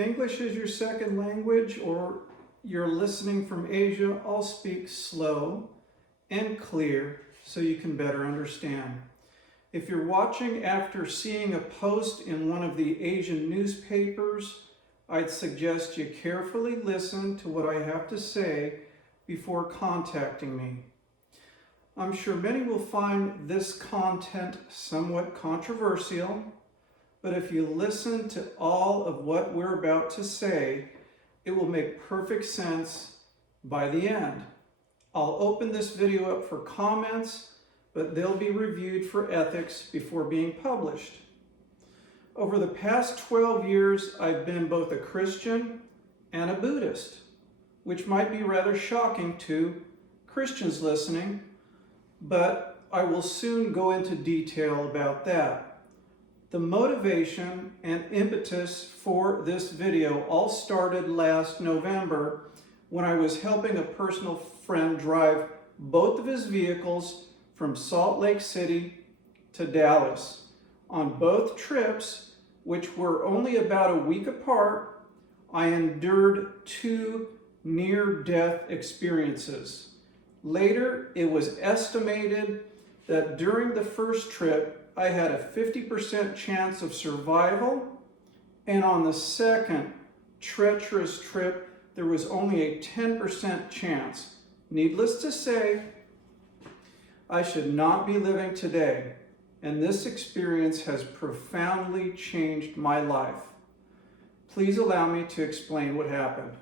English is your second language or you're listening from Asia, I'll speak slow and clear so you can better understand. If you're watching after seeing a post in one of the Asian newspapers, I'd suggest you carefully listen to what I have to say before contacting me. I'm sure many will find this content somewhat controversial, but if you listen to all of what we're about to say, it will make perfect sense by the end. I'll open this video up for comments, but they'll be reviewed for ethics before being published. Over the past 12 years, I've been both a Christian and a Buddhist, which might be rather shocking to Christians listening, but I will soon go into detail about that. The motivation and impetus for this video all started last November when I was helping a personal friend drive both of his vehicles from Salt Lake City to Dallas. On both trips, which were only about a week apart, I endured 2 near-death experiences. Later, it was estimated that during the first trip, I had a 50% chance of survival, and on the second treacherous trip, there was only a 10% chance. Needless to say, I should not be living today, and this experience has profoundly changed my life. Please allow me to explain what happened.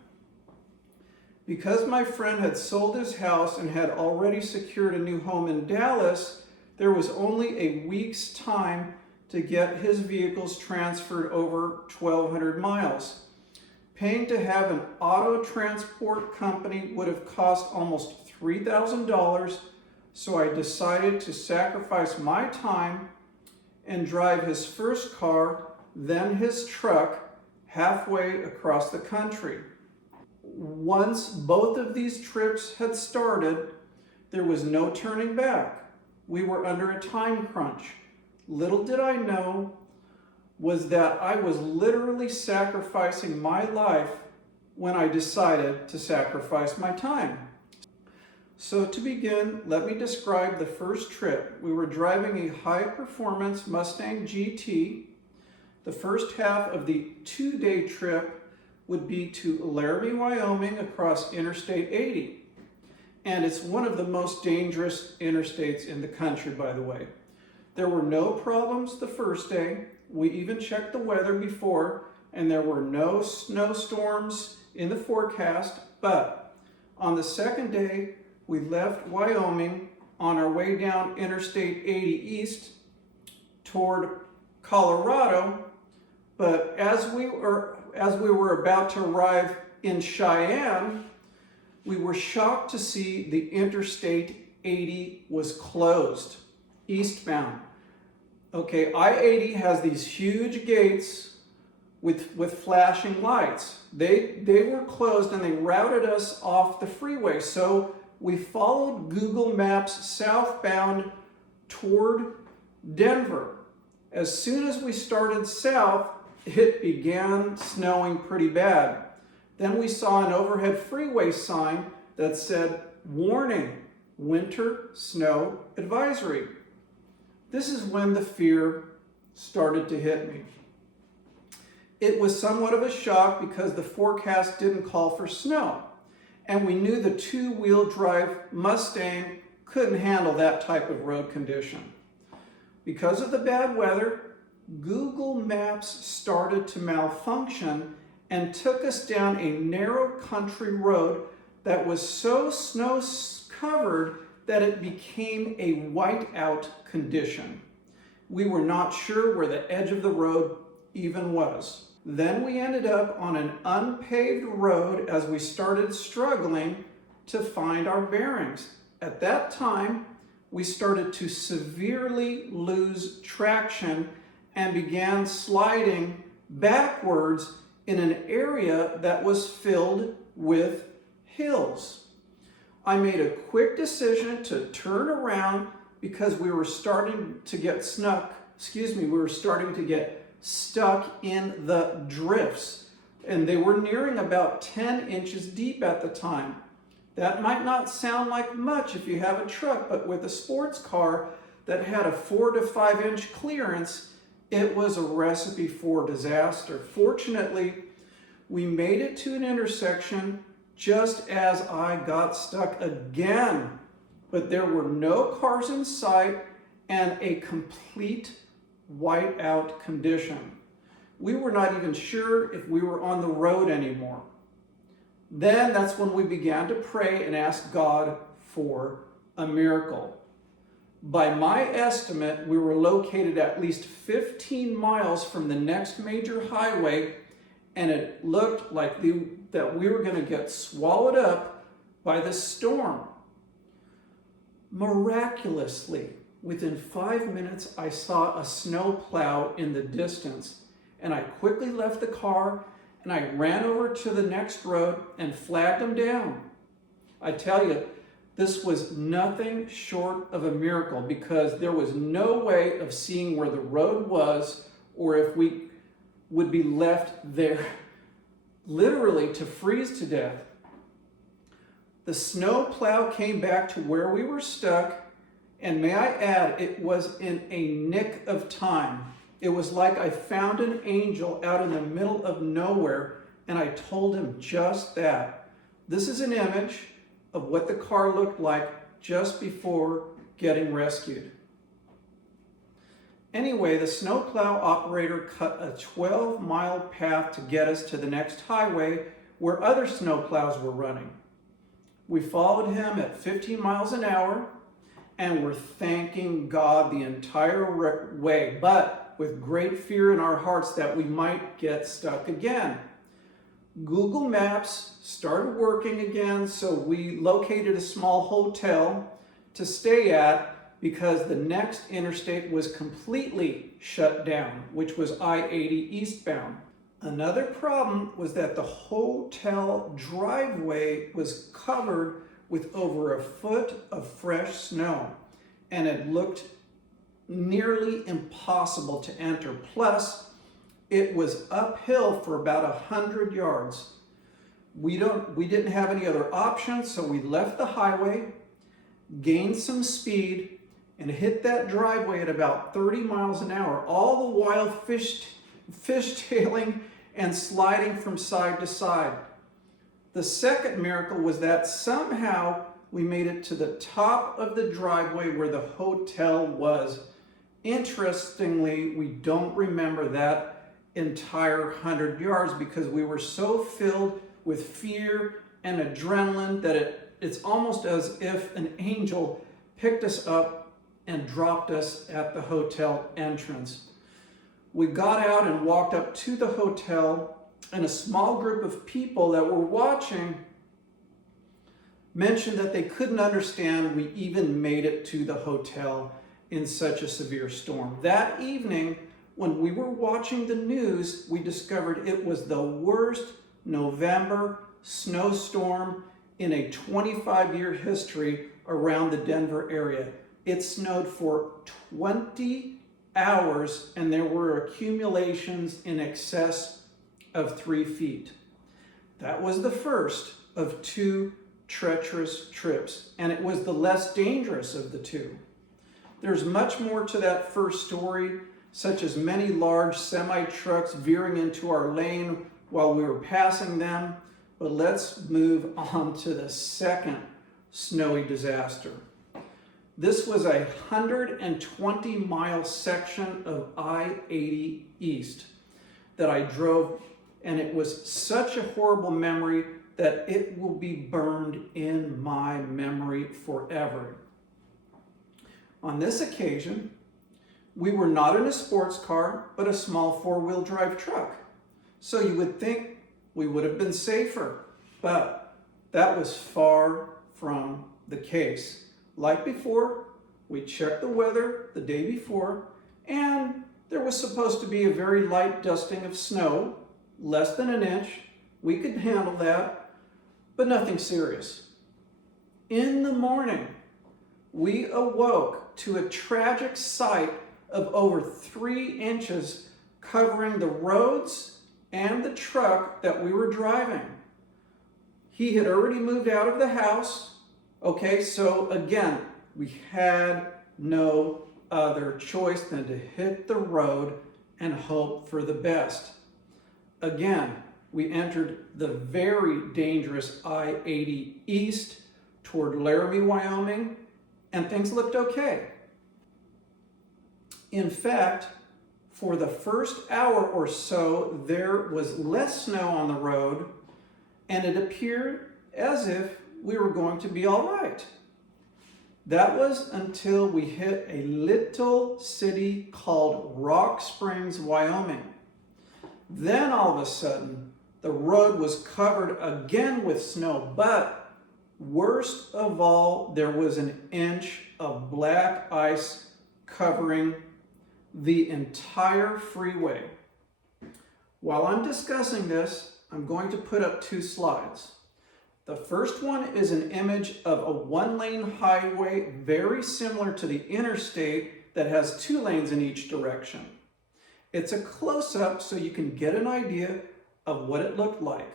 Because my friend had sold his house and had already secured a new home in Dallas, there was only a week's time to get his vehicles transferred over 1,200 miles. Paying to have an auto transport company would have cost almost $3,000, so I decided to sacrifice my time and drive his first car, then his truck, halfway across the country. Once both of these trips had started, there was no turning back. We were under a time crunch. Little did I know was that I was literally sacrificing my life when I decided to sacrifice my time. So to begin, let me describe the first trip. We were driving a high-performance Mustang GT. The first half of the 2-day trip would be to Laramie, Wyoming, across Interstate 80. And it's one of the most dangerous interstates in the country, by the way. There were no problems the first day. We even checked the weather before, and there were no snowstorms in the forecast. But on the second day, we left Wyoming on our way down Interstate 80 East toward Colorado. But as we were about to arrive in Cheyenne, we were shocked to see the Interstate 80 was closed, eastbound. Okay, I-80 has these huge gates with flashing lights. They were closed and they routed us off the freeway. So we followed Google Maps southbound toward Denver. As soon as we started south, it began snowing pretty bad. Then we saw an overhead freeway sign that said, "Warning, winter snow advisory." This is when the fear started to hit me. It was somewhat of a shock because the forecast didn't call for snow, and we knew the 2-wheel drive Mustang couldn't handle that type of road condition. Because of the bad weather, Google Maps started to malfunction and took us down a narrow country road that was so snow-covered that it became a whiteout condition. We were not sure where the edge of the road even was. Then we ended up on an unpaved road as we started struggling to find our bearings. At that time, we started to severely lose traction and began sliding backwards in an area that was filled with hills. I made a quick decision to turn around because we were starting to get stuck in the drifts. and they were nearing about 10 inches deep at the time. That might not sound like much if you have a truck, but with a sports car that had a 4 to 5 inch clearance, it was a recipe for disaster. Fortunately, we made it to an intersection just as I got stuck again, but there were no cars in sight and a complete whiteout condition. We were not even sure if we were on the road anymore. Then that's when we began to pray and ask God for a miracle. By my estimate, we were located at least 15 miles from the next major highway, and it looked like that we were going to get swallowed up by the storm. Miraculously, within 5 minutes, I saw a snowplow in the distance, and I quickly left the car and I ran over to the next road and flagged him down. I tell you, this was nothing short of a miracle, because there was no way of seeing where the road was or if we would be left there literally to freeze to death. The snow plow came back to where we were stuck, and may I add, it was in a nick of time. It was like I found an angel out in the middle of nowhere, and I told him just that. This is an image of what the car looked like just before getting rescued. Anyway, the snowplow operator cut a 12-mile path to get us to the next highway where other snowplows were running. We followed him at 15 miles an hour and were thanking God the entire way, but with great fear in our hearts that we might get stuck again. Google Maps started working again, so we located a small hotel to stay at because the next interstate was completely shut down, which was I-80 eastbound. Another problem was that the hotel driveway was covered with over a foot of fresh snow, and it looked nearly impossible to enter. Plus, it was uphill for about 100 yards. We didn't have any other options, so we left the highway, gained some speed, and hit that driveway at about 30 miles an hour, all the while fishtailing and sliding from side to side. The second miracle was that somehow we made it to the top of the driveway where the hotel was. Interestingly, we don't remember that entire 100 yards because we were so filled with fear and adrenaline that it's almost as if an angel picked us up and dropped us at the hotel entrance. We got out and walked up to the hotel, and a small group of people that were watching mentioned that they couldn't understand we even made it to the hotel in such a severe storm. That evening, when we were watching the news, we discovered it was the worst November snowstorm in a 25-year history around the Denver area. It snowed for 20 hours, and there were accumulations in excess of 3 feet. That was the first of 2 treacherous trips, and it was the less dangerous of the 2. There's much more to that first story, such as many large semi-trucks veering into our lane while we were passing them, but let's move on to the second snowy disaster. This was a 120-mile section of I-80 East that I drove, and it was such a horrible memory that it will be burned in my memory forever. On this occasion, we were not in a sports car, but a small 4-wheel drive truck. So you would think we would have been safer, but that was far from the case. Like before, we checked the weather the day before, and there was supposed to be a very light dusting of snow, less than an inch. We could handle that, but nothing serious. In the morning, we awoke to a tragic sight of over 3 inches covering the roads and the truck that we were driving. He had already moved out of the house. Okay, so again, we had no other choice than to hit the road and hope for the best. Again, we entered the very dangerous I-80 east toward Laramie, Wyoming, and things looked okay. In fact, for the first hour or so, there was less snow on the road, and it appeared as if we were going to be all right. That was until we hit a little city called Rock Springs, Wyoming. Then all of a sudden, the road was covered again with snow, but worst of all, there was an inch of black ice covering the entire freeway. While I'm discussing this, I'm going to put up 2 slides. The first one is an image of a 1-lane highway very similar to the interstate that has 2 lanes in each direction. It's a close-up so you can get an idea of what it looked like.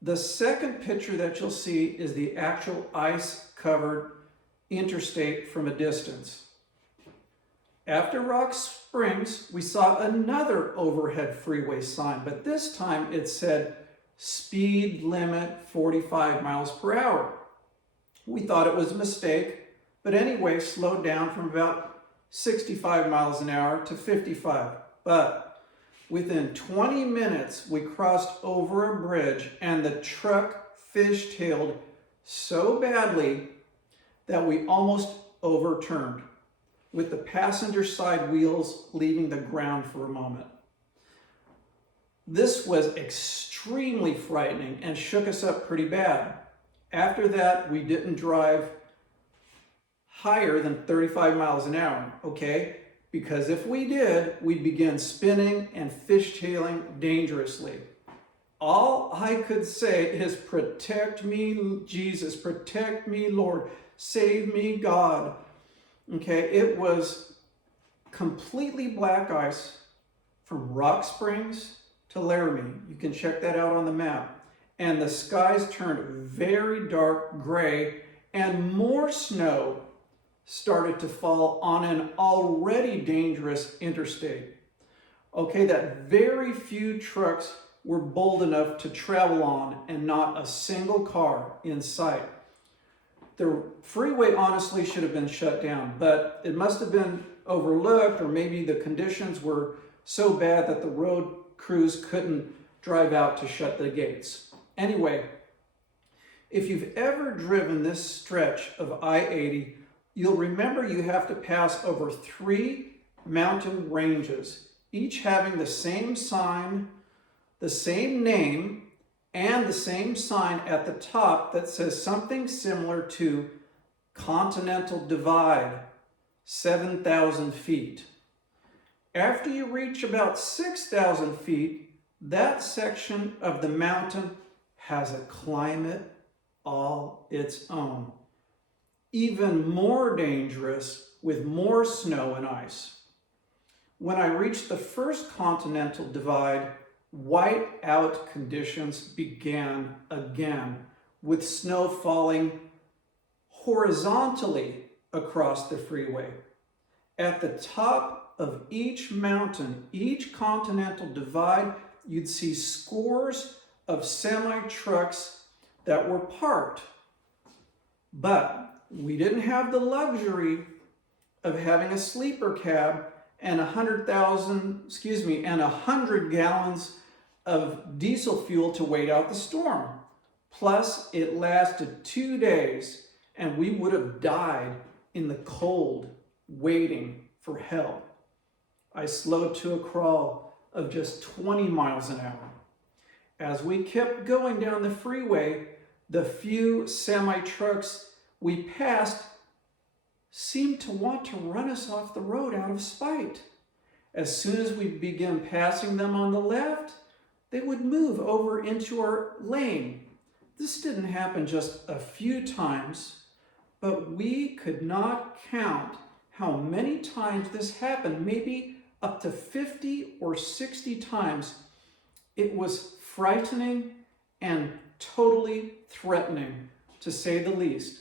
The second picture that you'll see is the actual ice-covered interstate from a distance. After Rock Springs, we saw another overhead freeway sign, but this time it said speed limit 45 miles per hour. We thought it was a mistake, but anyway, slowed down from about 65 miles an hour to 55. But within 20 minutes, we crossed over a bridge and the truck fishtailed so badly that we almost overturned, with the passenger side wheels leaving the ground for a moment. This was extremely frightening and shook us up pretty bad. After that, we didn't drive higher than 35 miles an hour, okay? Because if we did, we'd begin spinning and fishtailing dangerously. All I could say is, protect me, Jesus, protect me, Lord, save me, God. Okay, it was completely black ice from Rock Springs to Laramie. You can check that out on the map. And the skies turned very dark gray, and more snow started to fall on an already dangerous interstate. Okay, that very few trucks were bold enough to travel on, and not a single car in sight. The freeway honestly should have been shut down, but it must have been overlooked, or maybe the conditions were so bad that the road crews couldn't drive out to shut the gates. Anyway, if you've ever driven this stretch of I-80, you'll remember you have to pass over 3 mountain ranges, each having the same sign, the same name, and the same sign at the top that says something similar to Continental Divide, 7,000 feet. After you reach about 6,000 feet, that section of the mountain has a climate all its own, even more dangerous with more snow and ice. When I reached the first Continental Divide, white-out conditions began again, with snow falling horizontally across the freeway. At the top of each mountain, each Continental Divide, you'd see scores of semi-trucks that were parked. But we didn't have the luxury of having a sleeper cab and 100 gallons of diesel fuel to wait out the storm. Plus, it lasted 2 days, and we would have died in the cold waiting for help. I slowed to a crawl of just 20 miles an hour. As we kept going down the freeway, the few semi-trucks we passed seemed to want to run us off the road out of spite. As soon as we began passing them on the left, they would move over into our lane. This didn't happen just a few times, but we could not count how many times this happened, maybe up to 50 or 60 times. It was frightening and totally threatening, to say the least.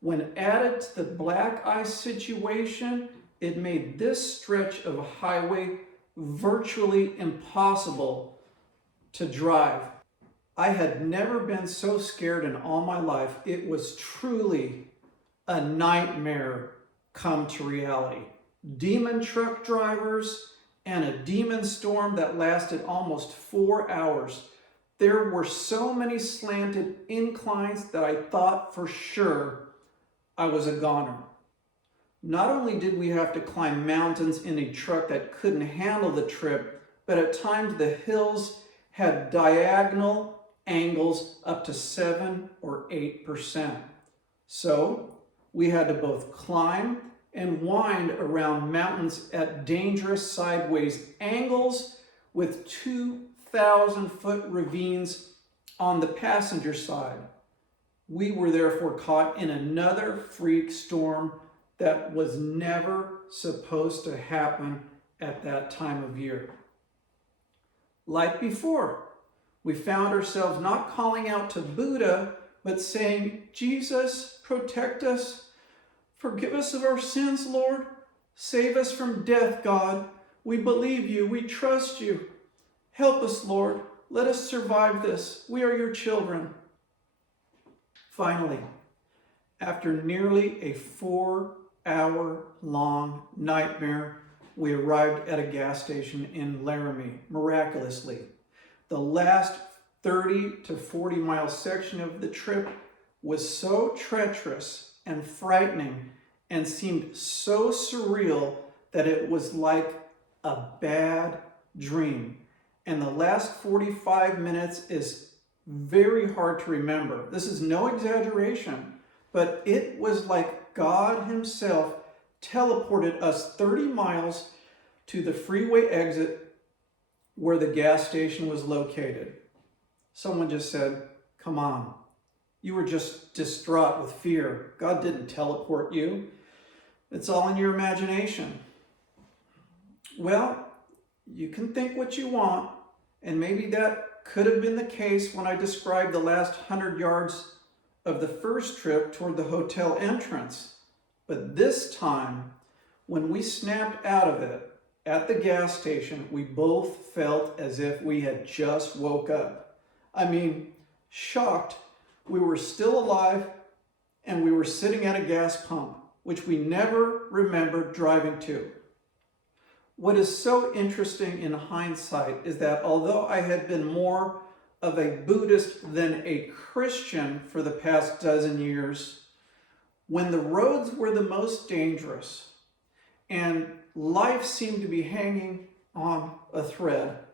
When added to the black ice situation, it made this stretch of highway virtually impossible to drive. I had never been so scared in all my life. It was truly a nightmare come to reality. Demon truck drivers and a demon storm that lasted almost 4 hours. There were so many slanted inclines that I thought for sure I was a goner. Not only did we have to climb mountains in a truck that couldn't handle the trip, but at times the hills had diagonal angles up to 7 or 8%. So we had to both climb and wind around mountains at dangerous sideways angles with 2,000-foot ravines on the passenger side. We were therefore caught in another freak storm that was never supposed to happen at that time of year. Like before, we found ourselves not calling out to Buddha, but saying, "Jesus, protect us. Forgive us of our sins, Lord. Save us from death, God. We believe you. We trust you. Help us, Lord. Let us survive this. We are your children." Finally, after nearly a 4-hour-long nightmare, we arrived at a gas station in Laramie, miraculously. The last 30 to 40 mile section of the trip was so treacherous and frightening and seemed so surreal that it was like a bad dream. And the last 45 minutes is very hard to remember. This is no exaggeration, but it was like God himself teleported us 30 miles to the freeway exit where the gas station was located. Someone just said, "Come on. You were just distraught with fear. God didn't teleport you. It's all in your imagination." Well, you can think what you want, and maybe that could have been the case when I described the last 100 yards of the first trip toward the hotel entrance. But this time, when we snapped out of it at the gas station, we both felt as if we had just woke up. I mean, shocked. We were still alive, and we were sitting at a gas pump, which we never remembered driving to. What is so interesting in hindsight is that although I had been more of a Buddhist than a Christian for the past dozen years, when the roads were the most dangerous and life seemed to be hanging on a thread,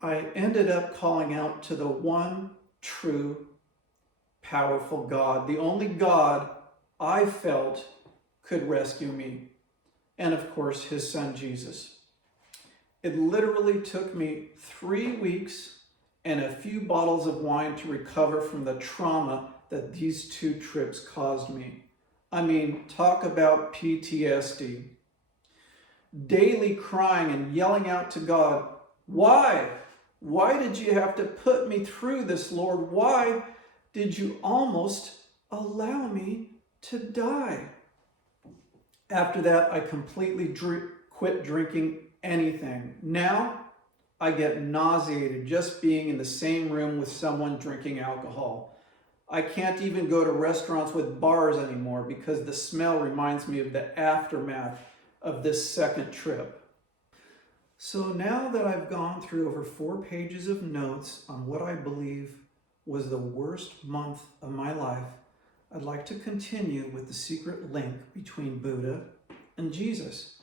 I ended up calling out to the one true, powerful God, the only God I felt could rescue me, and of course his son Jesus. It literally took me 3 weeks and a few bottles of wine to recover from the trauma that these 2 trips caused me. I mean, talk about PTSD. Daily crying and yelling out to God, "Why? Why did you have to put me through this, Lord? Why did you almost allow me to die?" After that, I completely quit drinking anything. Now, I get nauseated just being in the same room with someone drinking alcohol. I can't even go to restaurants with bars anymore because the smell reminds me of the aftermath of this second trip. So now that I've gone through over 4 pages of notes on what I believe was the worst month of my life, I'd like to continue with the secret link between Buddha and Jesus.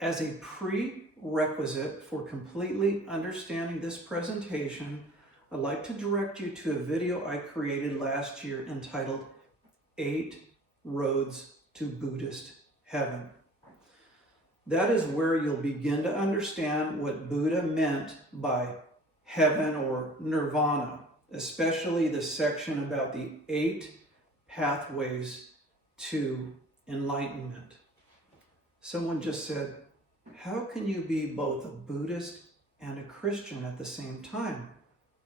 As a prerequisite for completely understanding this presentation, I'd like to direct you to a video I created last year entitled 8 Roads to Buddhist Heaven. That is where you'll begin to understand what Buddha meant by heaven or nirvana, especially the section about the 8 pathways to enlightenment. Someone just said, How can you be both a Buddhist and a Christian at the same time?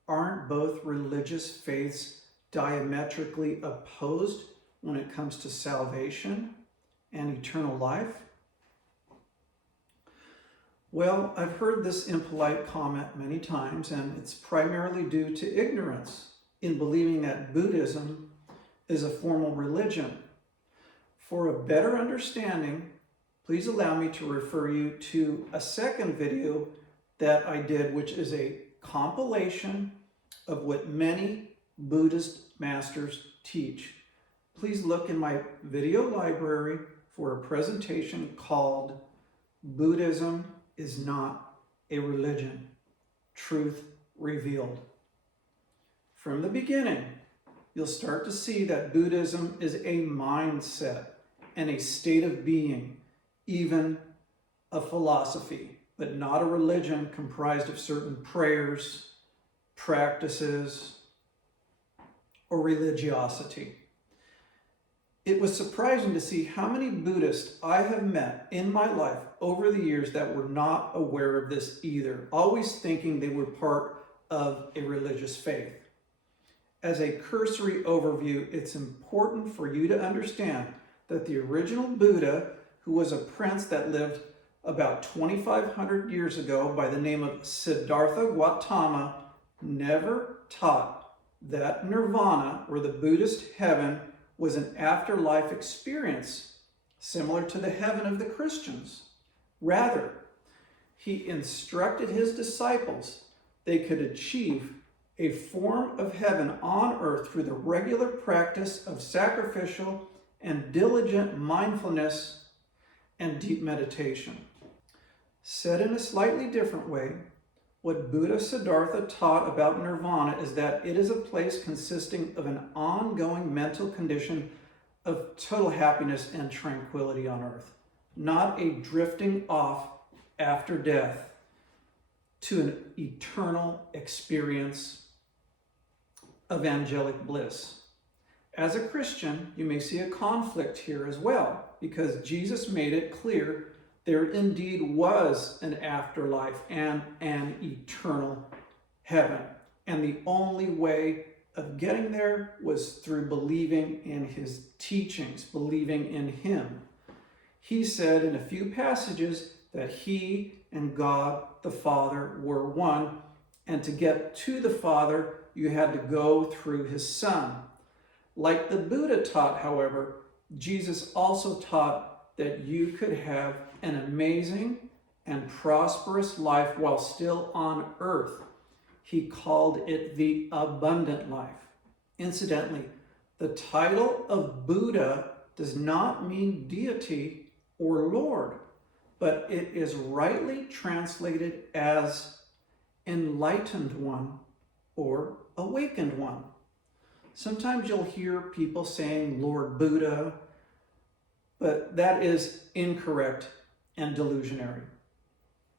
Aren't both religious faiths diametrically opposed when it comes to salvation and eternal life? Well, I've heard this impolite comment many times, and it's primarily due to ignorance in believing that Buddhism is a formal religion. For a better understanding, please allow me to refer you to a second video that I did, which is a compilation of what many Buddhist masters teach. Please look in my video library for a presentation called Buddhism is Not a Religion, Truth Revealed. From the beginning, you'll start to see that Buddhism is a mindset and a state of being, even a philosophy, but not a religion comprised of certain prayers, practices, or religiosity. It was surprising to see how many Buddhists I have met in my life over the years that were not aware of this either, always thinking they were part of a religious faith. As a cursory overview, it's important for you to understand that the original Buddha, who was a prince that lived about 2,500 years ago by the name of Siddhartha Gautama, never taught that nirvana, or the Buddhist heaven, was an afterlife experience similar to the heaven of the Christians. Rather, he instructed his disciples they could achieve a form of heaven on earth through the regular practice of sacrificial and diligent mindfulness and deep meditation. Said in a slightly different way, what Buddha Siddhartha taught about nirvana is that it is a place consisting of an ongoing mental condition of total happiness and tranquility on earth, not a drifting off after death to an eternal experience of angelic bliss. As a Christian, you may see a conflict here as well, because Jesus made it clear there indeed was an afterlife and an eternal heaven. And the only way of getting there was through believing in his teachings, believing in him. He said in a few passages that he and God the Father were one, and to get to the Father, you had to go through his Son. Like the Buddha taught, however, Jesus also taught that you could have an amazing and prosperous life while still on earth. He called it the abundant life. Incidentally, the title of Buddha does not mean deity or Lord, but it is rightly translated as enlightened one or awakened one. Sometimes you'll hear people saying Lord Buddha, but that is incorrect and delusionary.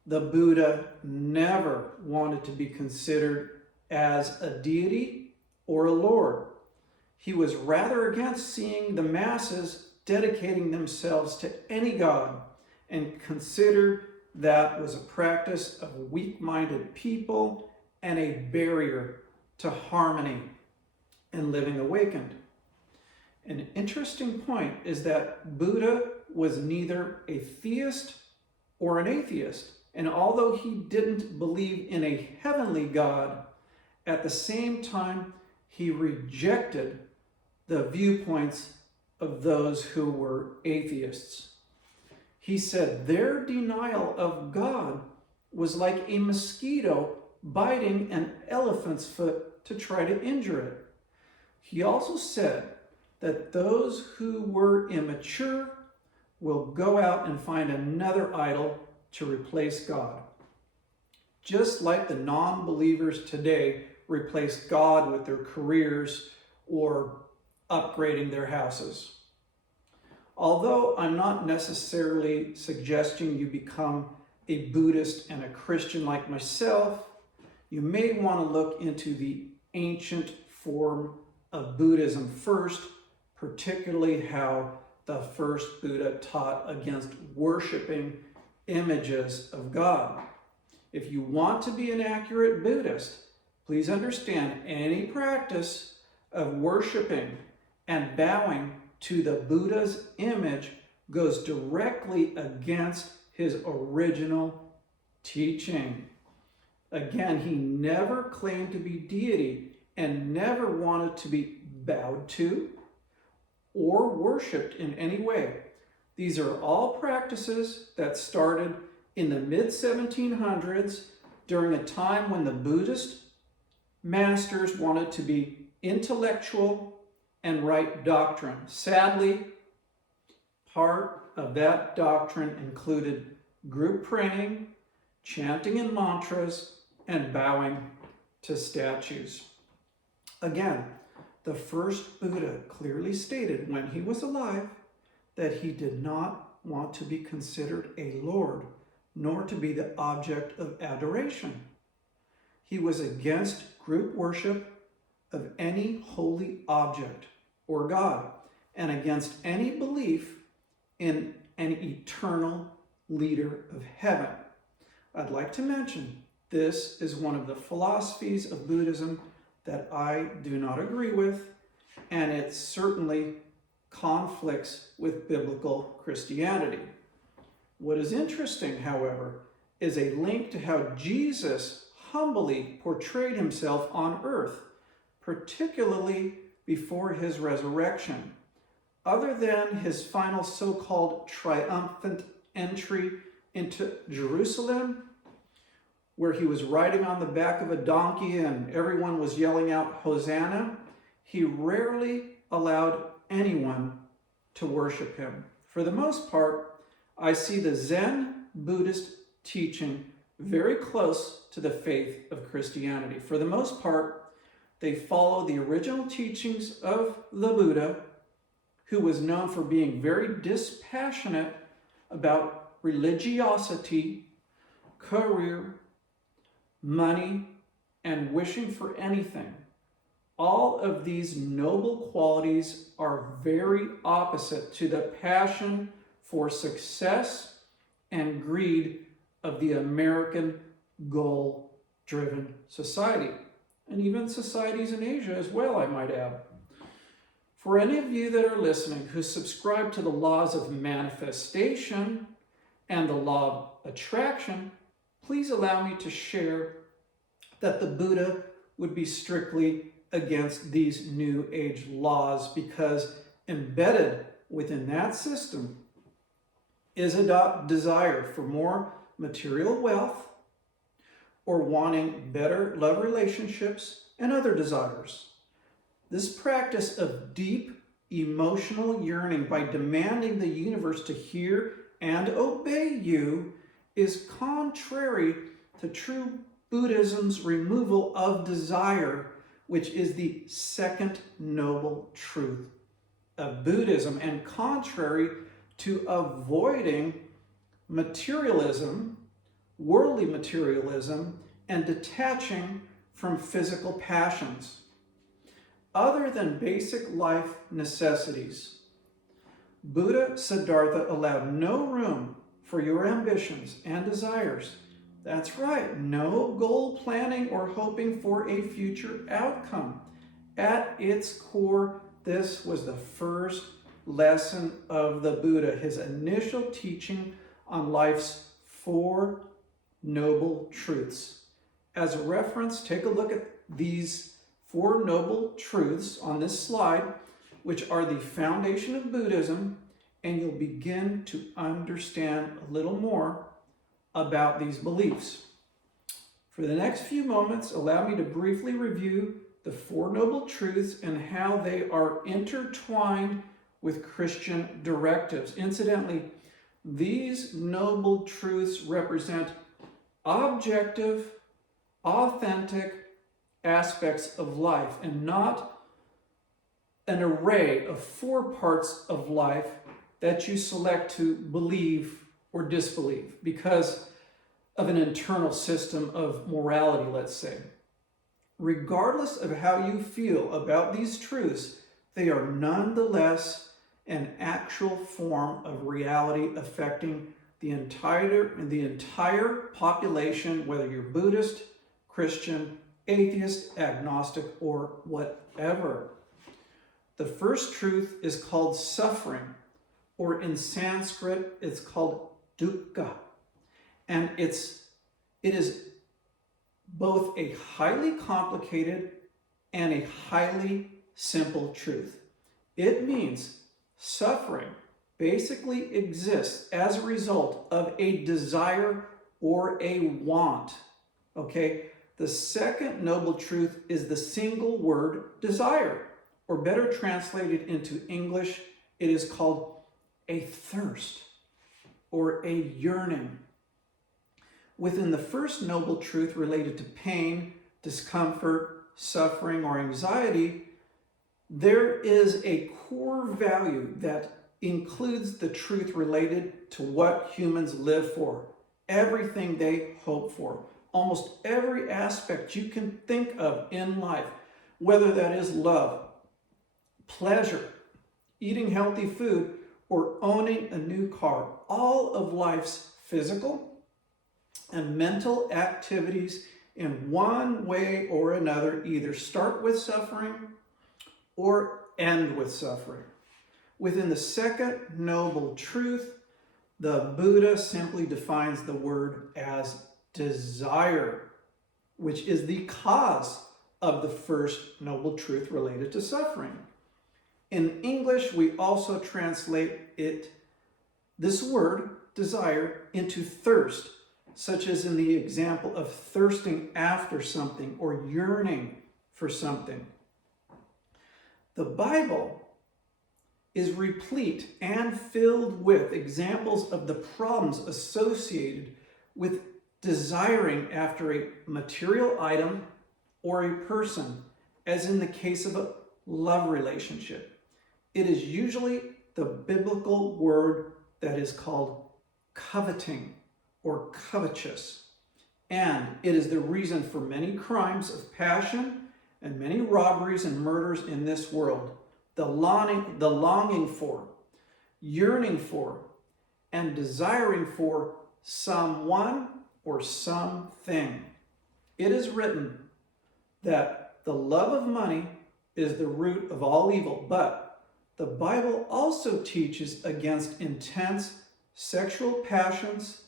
The Buddha never wanted to be considered as a deity or a lord. He was rather against seeing the masses dedicating themselves to any god, and considered that was a practice of weak-minded people and a barrier to harmony and living awakened. An interesting point is that Buddha was neither a theist or an atheist, and although he didn't believe in a heavenly God, at the same time he rejected the viewpoints of those who were atheists. He said their denial of God was like a mosquito biting an elephant's foot to try to injure it. He also said that those who were immature will go out and find another idol to replace God. Just like the non-believers today replace God with their careers or upgrading their houses. Although I'm not necessarily suggesting you become a Buddhist and a Christian like myself, you may want to look into the ancient form of Buddhism first, particularly how the first Buddha taught against worshiping images of God. If you want to be an accurate Buddhist, please understand any practice of worshiping and bowing to the Buddha's image goes directly against his original teaching. Again, he never claimed to be deity and never wanted to be bowed to or worshipped in any way. These are all practices that started in the mid-1700s during a time when the Buddhist masters wanted to be intellectual and write doctrine. Sadly, part of that doctrine included group praying, chanting in mantras, and bowing to statues. Again, the first Buddha clearly stated when he was alive that he did not want to be considered a lord, nor to be the object of adoration. He was against group worship of any holy object or God, and against any belief in an eternal leader of heaven. I'd like to mention this is one of the philosophies of Buddhism that I do not agree with, and it certainly conflicts with biblical Christianity. What is interesting, however, is a link to how Jesus humbly portrayed himself on earth, particularly before his resurrection. Other than his final so-called triumphant entry into Jerusalem, where he was riding on the back of a donkey and everyone was yelling out, Hosanna, he rarely allowed anyone to worship him. For the most part, I see the Zen Buddhist teaching very close to the faith of Christianity. For the most part, they follow the original teachings of the Buddha, who was known for being very dispassionate about religiosity, career, money, and wishing for anything. All of these noble qualities are very opposite to the passion for success and greed of the American goal-driven society, and even societies in Asia as well, I might add. For any of you that are listening who subscribe to the laws of manifestation and the law of attraction, please allow me to share that the Buddha would be strictly against these New Age laws, because embedded within that system is a desire for more material wealth or wanting better love relationships and other desires. This practice of deep emotional yearning by demanding the universe to hear and obey you is contrary to true Buddhism's removal of desire, which is the second noble truth of Buddhism, and contrary to avoiding materialism, worldly materialism, and detaching from physical passions. Other than basic life necessities, Buddha Siddhartha allowed no room for your ambitions and desires. That's right, no goal planning or hoping for a future outcome. At its core, this was the first lesson of the Buddha, his initial teaching on life's four noble truths. As a reference, take a look at these four noble truths on this slide, which are the foundation of Buddhism, and you'll begin to understand a little more about these beliefs. For the next few moments, allow me to briefly review the Four Noble Truths and how they are intertwined with Christian directives. Incidentally, these noble truths represent objective, authentic aspects of life and not an array of four parts of life that you select to believe or disbelieve because of an internal system of morality, let's say. Regardless of how you feel about these truths, they are nonetheless an actual form of reality affecting the entire population, whether you're Buddhist, Christian, atheist, agnostic, or whatever. The first truth is called suffering, or in Sanskrit, it's called dukkha. And it is both a highly complicated and a highly simple truth. It means suffering basically exists as a result of a desire or a want. Okay? The second noble truth is the single word desire, or better translated into English, it is called a thirst or a yearning. Within the first noble truth related to pain, discomfort, suffering, or anxiety, there is a core value that includes the truth related to what humans live for, everything they hope for, almost every aspect you can think of in life, whether that is love, pleasure, eating healthy food, or owning a new car. All of life's physical and mental activities in one way or another either start with suffering or end with suffering. Within the second noble truth, the Buddha simply defines the word as desire, which is the cause of the first noble truth related to suffering. In English, we also translate this word, desire, into thirst, such as in the example of thirsting after something or yearning for something. The Bible is replete and filled with examples of the problems associated with desiring after a material item or a person, as in the case of a love relationship. It is usually the biblical word that is called coveting or covetous, and it is the reason for many crimes of passion and many robberies and murders in this world. The longing for, yearning for, and desiring for someone or something. It is written that the love of money is the root of all evil, but the Bible also teaches against intense sexual passions,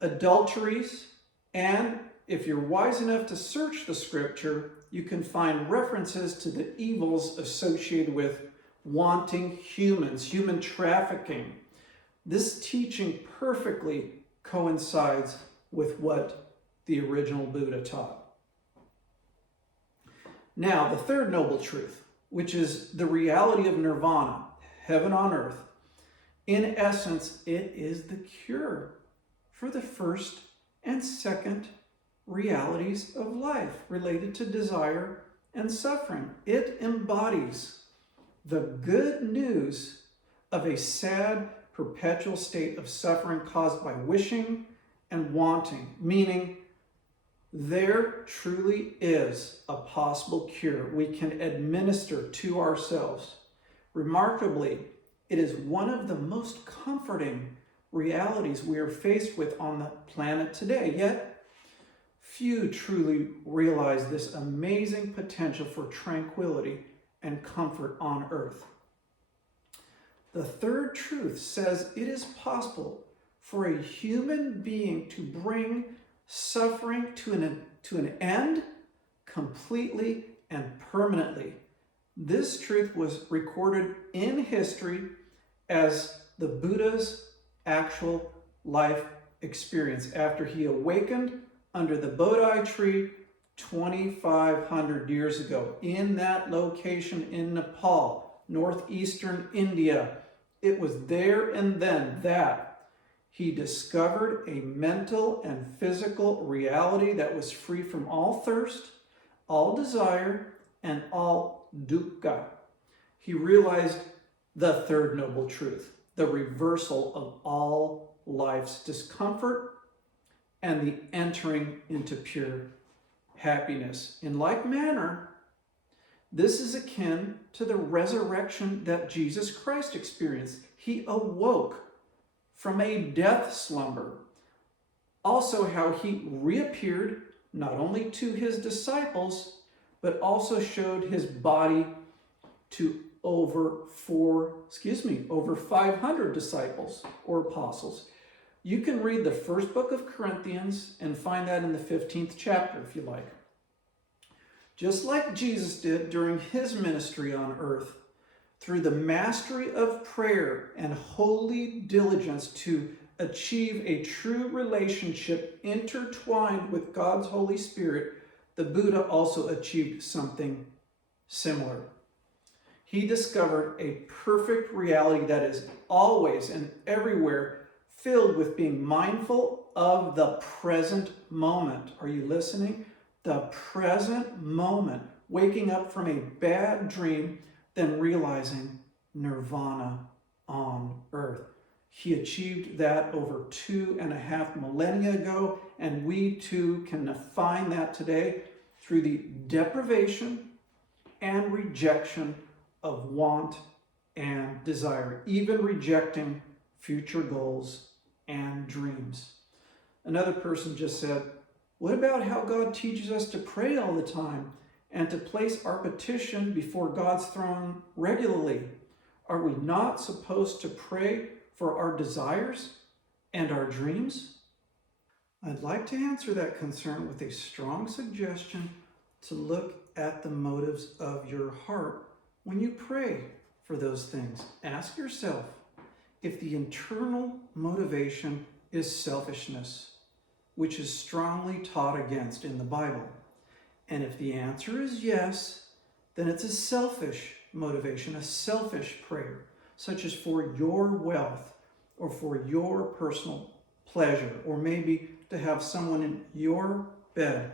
adulteries, and if you're wise enough to search the scripture, you can find references to the evils associated with wanting humans, human trafficking. This teaching perfectly coincides with what the original Buddha taught. Now, the third noble truth, which is the reality of nirvana, heaven on earth. In essence, it is the cure for the first and second realities of life related to desire and suffering. It embodies the good news of a sad, perpetual state of suffering caused by wishing and wanting, meaning there truly is a possible cure we can administer to ourselves. Remarkably, it is one of the most comforting realities we are faced with on the planet today, yet few truly realize this amazing potential for tranquility and comfort on earth. The third truth says it is possible for a human being to bring suffering to an end completely and permanently. This truth was recorded in history as the Buddha's actual life experience after he awakened under the Bodhi tree 2,500 years ago in that location in Nepal, northeastern India. It was there and then that he discovered a mental and physical reality that was free from all thirst, all desire, and all dukkha. He realized the third noble truth, the reversal of all life's discomfort and the entering into pure happiness. In like manner, this is akin to the resurrection that Jesus Christ experienced. He awoke from a death slumber. Also how he reappeared not only to his disciples, but also showed his body to over 500 disciples or apostles. You can read the first book of Corinthians and find that in the 15th chapter if you like. Just like Jesus did during his ministry on earth, through the mastery of prayer and holy diligence to achieve a true relationship intertwined with God's Holy Spirit, the Buddha also achieved something similar. He discovered a perfect reality that is always and everywhere filled with being mindful of the present moment. Are you listening? The present moment. Waking up from a bad dream, then realizing nirvana on earth. He achieved that over 2.5 millennia ago, and we too can find that today through the deprivation and rejection of want and desire, even rejecting future goals and dreams. Another person just said, what about how God teaches us to pray all the time and to place our petition before God's throne regularly? Are we not supposed to pray for our desires and our dreams? I'd like to answer that concern with a strong suggestion to look at the motives of your heart when you pray for those things. Ask yourself if the internal motivation is selfishness, which is strongly taught against in the Bible. And if the answer is yes, then it's a selfish motivation, a selfish prayer, such as for your wealth or for your personal pleasure, or maybe to have someone in your bed.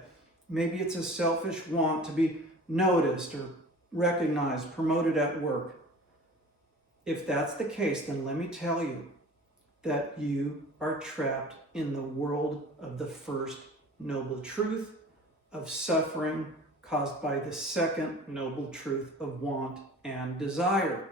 Maybe it's a selfish want to be noticed or recognized, promoted at work. If that's the case, then let me tell you that you are trapped in the world of the first noble truth of suffering caused by the second noble truth of want and desire.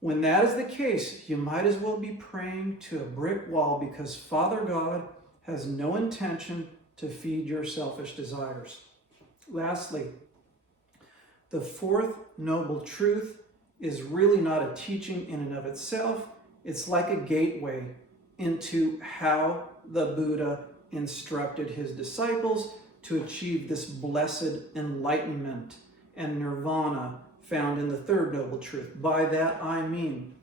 When that is the case, you might as well be praying to a brick wall, because Father God has no intention to feed your selfish desires. Lastly, the fourth noble truth is really not a teaching in and of itself. It's like a gateway into how the Buddha instructed his disciples to achieve this blessed enlightenment and nirvana found in the third noble truth. By that I mean,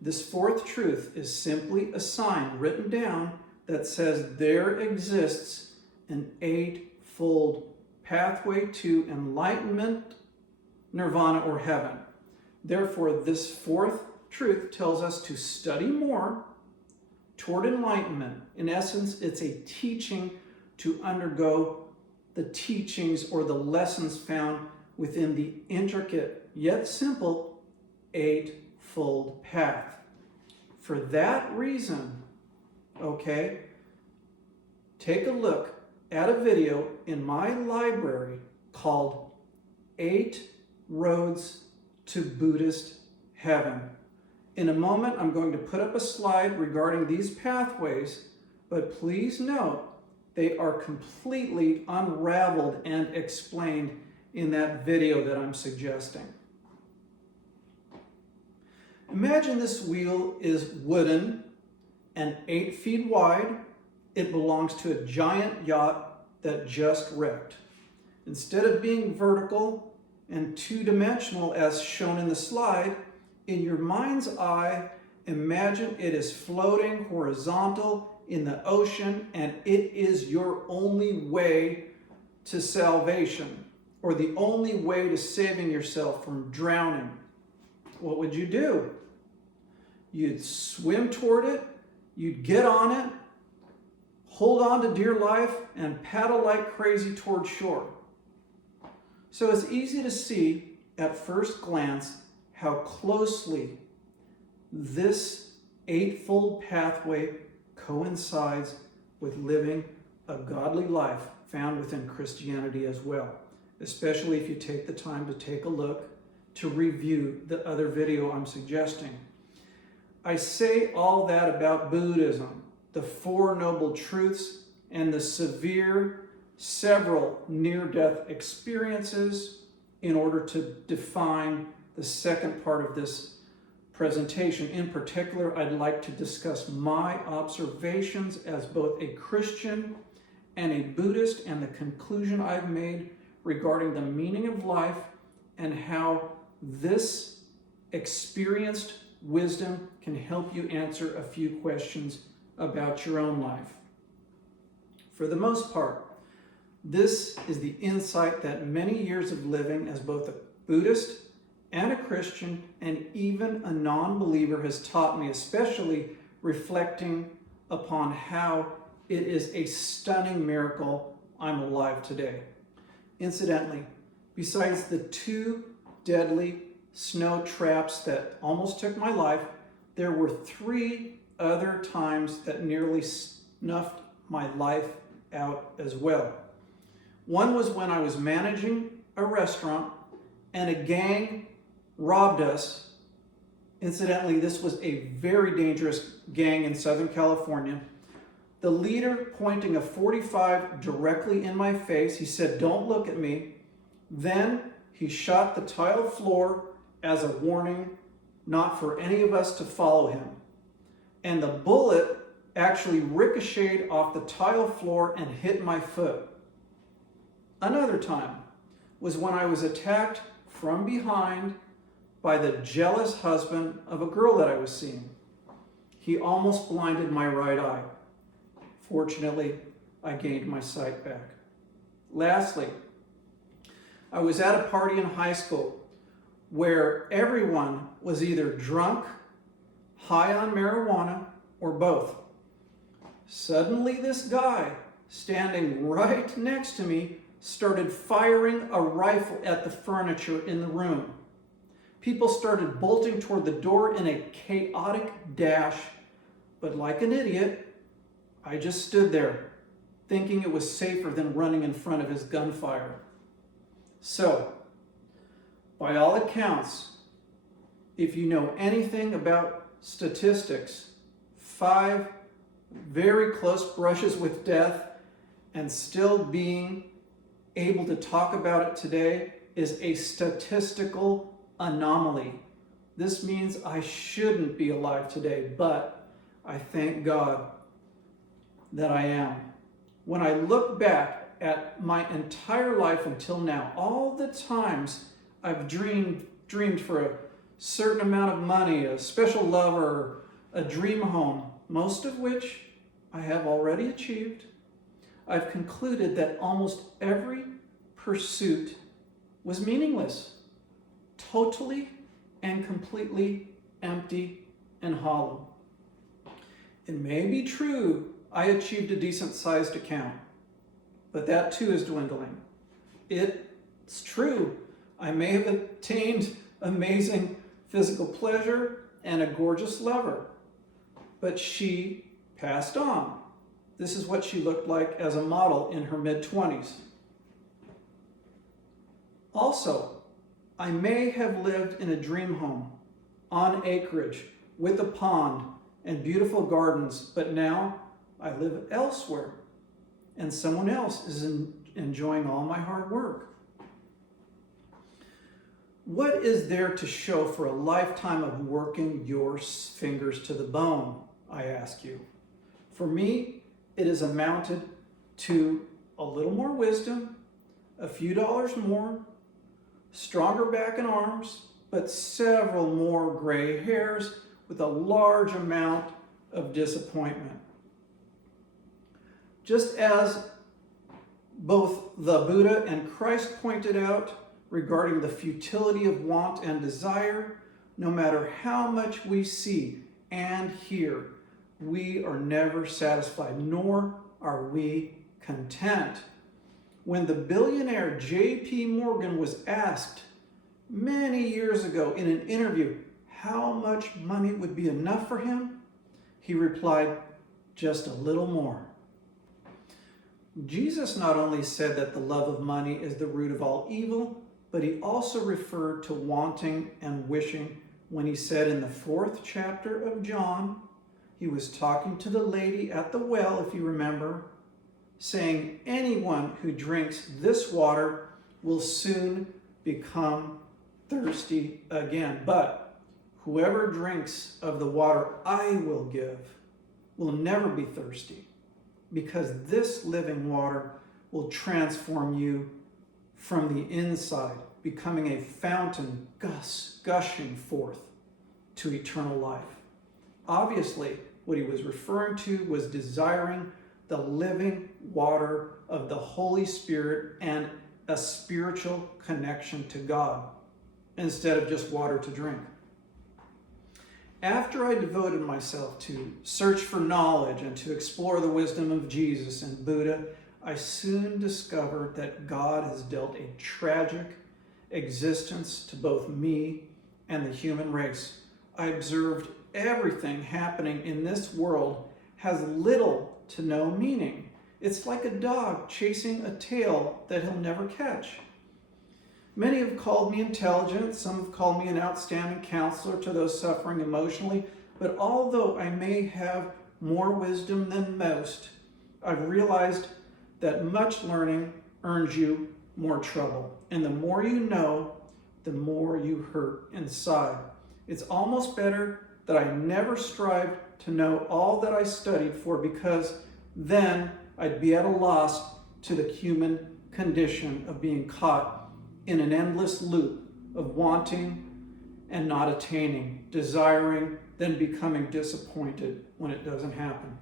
this fourth truth is simply a sign written down that says there exists an eightfold pathway to enlightenment, nirvana, or heaven. Therefore, this fourth truth tells us to study more toward enlightenment. In essence, it's a teaching to undergo the teachings or the lessons found within the intricate yet simple eightfold path. For that reason, okay, take a look at a video in my library called 8 Roads to Buddhist Heaven. In a moment, I'm going to put up a slide regarding these pathways, but please note they are completely unraveled and explained in that video that I'm suggesting. Imagine this wheel is wooden and 8 feet wide. It belongs to a giant yacht that just wrecked. Instead of being vertical and two-dimensional as shown in the slide, in your mind's eye, imagine it is floating horizontal in the ocean, and it is your only way to salvation, or the only way to saving yourself from drowning. What would you do? You'd swim toward it, you'd get on it, hold on to dear life, and paddle like crazy toward shore. So it's easy to see at first glance how closely this eightfold pathway coincides with living a godly life found within Christianity as well, especially if you take the time to take a look to review the other video I'm suggesting. I say all that about Buddhism, the Four Noble Truths, and the several near-death experiences in order to define the second part of this presentation. In particular, I'd like to discuss my observations as both a Christian and a Buddhist and the conclusion I've made regarding the meaning of life and how this experienced wisdom can help you answer a few questions about your own life. For the most part, this is the insight that many years of living as both a Buddhist and a Christian and even a non-believer has taught me, especially reflecting upon how it is a stunning miracle I'm alive today. Incidentally, besides the 2 deadly snow traps that almost took my life, there were 3 other times that nearly snuffed my life out as well. One was when I was managing a restaurant and a gang robbed us. Incidentally, this was a very dangerous gang in Southern California. The leader pointing a .45 directly in my face, he said, "Don't look at me." Then he shot the tiled floor as a warning not for any of us to follow him. And the bullet actually ricocheted off the tile floor and hit my foot. Another time was when I was attacked from behind by the jealous husband of a girl that I was seeing. He almost blinded my right eye. Fortunately, I gained my sight back. Lastly, I was at a party in high school where everyone was either drunk, high on marijuana, or both. Suddenly, this guy standing right next to me started firing a rifle at the furniture in the room. People started bolting toward the door in a chaotic dash, but like an idiot, I just stood there, thinking it was safer than running in front of his gunfire. So, by all accounts, if you know anything about statistics, 5 very close brushes with death and still being able to talk about it today is a statistical anomaly. This means I shouldn't be alive today, but I thank God that I am. When I look back at my entire life until now, all the times I've dreamed for a certain amount of money, a special lover, a dream home, most of which I have already achieved, I've concluded that almost every pursuit was meaningless, totally and completely empty and hollow. It may be true I achieved a decent-sized account, but that too is dwindling. It's true I may have attained amazing physical pleasure and a gorgeous lover, but she passed on. This is what she looked like as a model in her mid-20s. Also, I may have lived in a dream home on acreage with a pond and beautiful gardens, but now I live elsewhere and someone else is enjoying all my hard work. What is there to show for a lifetime of working your fingers to the bone, I ask you? For me, it is amounted to a little more wisdom, a few dollars more, stronger back and arms, but several more gray hairs with a large amount of disappointment. Just as both the Buddha and Christ pointed out regarding the futility of want and desire, no matter how much we see and hear, we are never satisfied, nor are we content. When the billionaire J.P. Morgan was asked many years ago in an interview how much money would be enough for him, he replied, "Just a little more." Jesus not only said that the love of money is the root of all evil, but he also referred to wanting and wishing when he said in the 4th chapter of John, he was talking to the lady at the well, if you remember, saying, anyone who drinks this water will soon become thirsty again. But whoever drinks of the water I will give will never be thirsty, because this living water will transform you from the inside, becoming a fountain gushing forth to eternal life. Obviously, what he was referring to was desiring the living water of the Holy Spirit and a spiritual connection to God, instead of just water to drink. After I devoted myself to search for knowledge and to explore the wisdom of Jesus and Buddha, I soon discovered that God has dealt a tragic existence to both me and the human race. I observed everything happening in this world has little to no meaning. It's like a dog chasing a tail that he'll never catch. Many have called me intelligent, some have called me an outstanding counselor to those suffering emotionally, but although I may have more wisdom than most, I've realized that much learning earns you more trouble. And the more you know, the more you hurt inside. It's almost better that I never strived to know all that I studied for, because then I'd be at a loss to the human condition of being caught in an endless loop of wanting and not attaining, desiring, then becoming disappointed when it doesn't happen.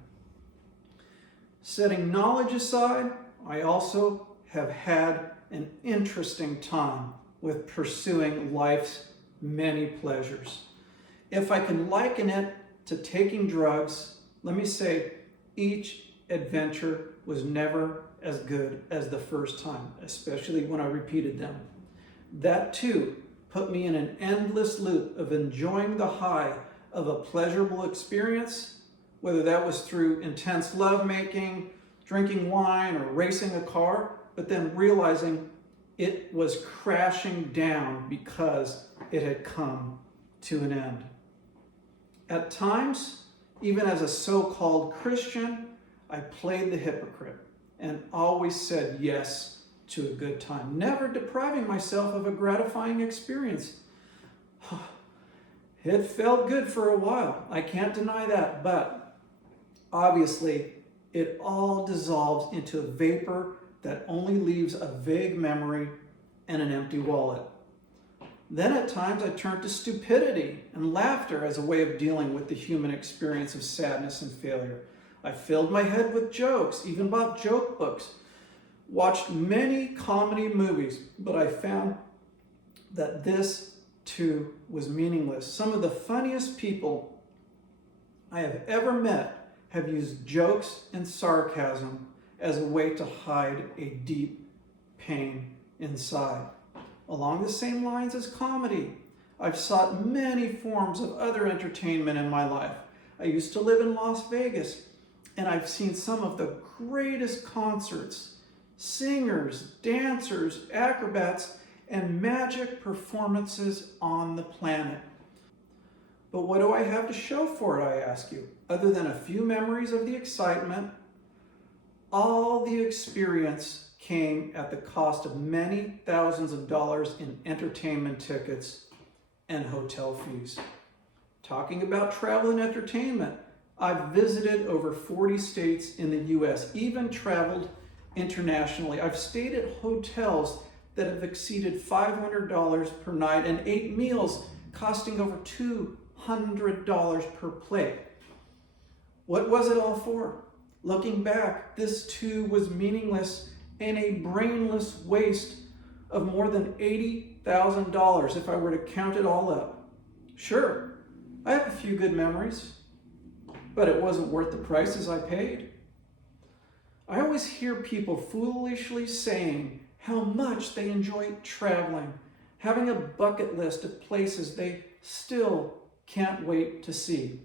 Setting knowledge aside, I also have had an interesting time with pursuing life's many pleasures. If I can liken it to taking drugs, let me say each adventure was never as good as the first time, especially when I repeated them. That too put me in an endless loop of enjoying the high of a pleasurable experience, whether that was through intense lovemaking, drinking wine, or racing a car, but then realizing it was crashing down because it had come to an end. At times, even as a so-called Christian, I played the hypocrite and always said yes to a good time, never depriving myself of a gratifying experience. It felt good for a while, I can't deny that, but obviously it all dissolves into a vapor that only leaves a vague memory and an empty wallet. Then at times I turned to stupidity and laughter as a way of dealing with the human experience of sadness and failure. I filled my head with jokes, even bought joke books, watched many comedy movies, but I found that this too was meaningless. Some of the funniest people I have ever met have used jokes and sarcasm as a way to hide a deep pain inside. Along the same lines as comedy, I've sought many forms of other entertainment in my life. I used to live in Las Vegas, and I've seen some of the greatest concerts, singers, dancers, acrobats, and magic performances on the planet. But what do I have to show for it, I ask you, other than a few memories of the excitement? All the experience came at the cost of many thousands of dollars in entertainment tickets and hotel fees. Talking about travel and entertainment, I've visited over 40 states in the US, even traveled internationally. I've stayed at hotels that have exceeded $500 per night and ate meals costing over $200 per plate. What was it all for? Looking back, this too was meaningless and a brainless waste of more than $80,000 if I were to count it all up. Sure, I have a few good memories, but it wasn't worth the prices I paid. I always hear people foolishly saying how much they enjoy traveling, having a bucket list of places they still can't wait to see.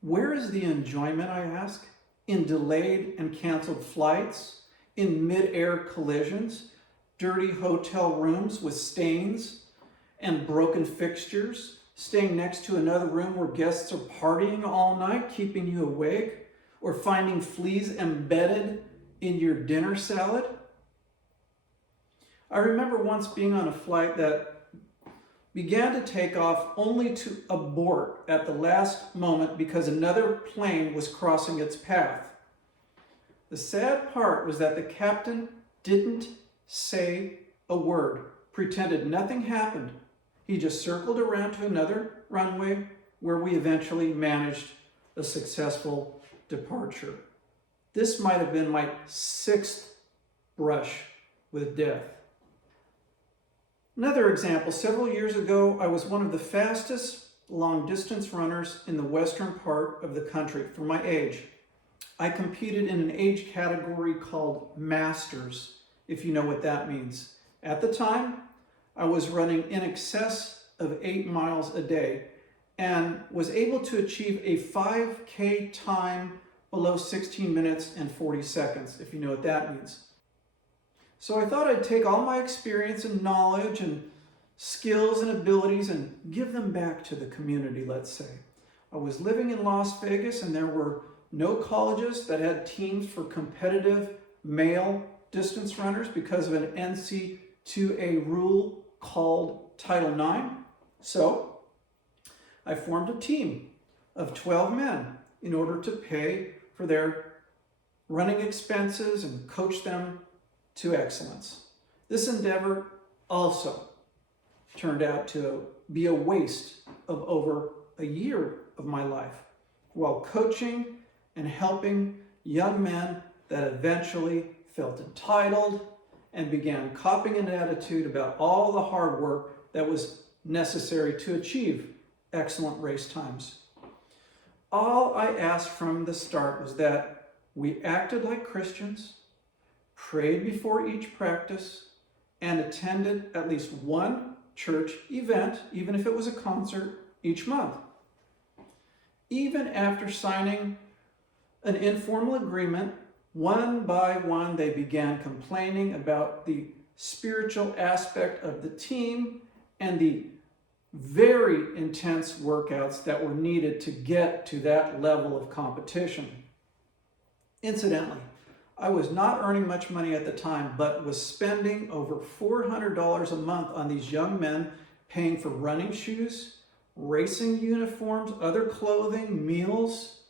Where is the enjoyment, I ask? In delayed and canceled flights, in mid-air collisions, dirty hotel rooms with stains, and broken fixtures, staying next to another room where guests are partying all night, keeping you awake, or finding fleas embedded in your dinner salad? I remember once being on a flight that began to take off only to abort at the last moment because another plane was crossing its path. The sad part was that the captain didn't say a word, pretended nothing happened. He just circled around to another runway where we eventually managed a successful departure. This might have been my 6th brush with death. Another example, several years ago, I was one of the fastest long-distance runners in the western part of the country for my age. I competed in an age category called Masters, if you know what that means. At the time, I was running in excess of 8 miles a day and was able to achieve a 5K time below 16 minutes and 40 seconds, if you know what that means. So I thought I'd take all my experience and knowledge and skills and abilities and give them back to the community, let's say. I was living in Las Vegas and there were no colleges that had teams for competitive male distance runners because of an NC2A rule called Title IX. So I formed a team of 12 men in order to pay for their running expenses and coach them to excellence. This endeavor also turned out to be a waste of over a year of my life while coaching and helping young men that eventually felt entitled and began copying an attitude about all the hard work that was necessary to achieve excellent race times. All I asked from the start was that we acted like Christians, prayed before each practice, and attended at least one church event, even if it was a concert, each month. Even after signing an informal agreement, one by one they began complaining about the spiritual aspect of the team and the very intense workouts that were needed to get to that level of competition. Incidentally, I was not earning much money at the time, but was spending over $400 a month on these young men, paying for running shoes, racing uniforms, other clothing, meals,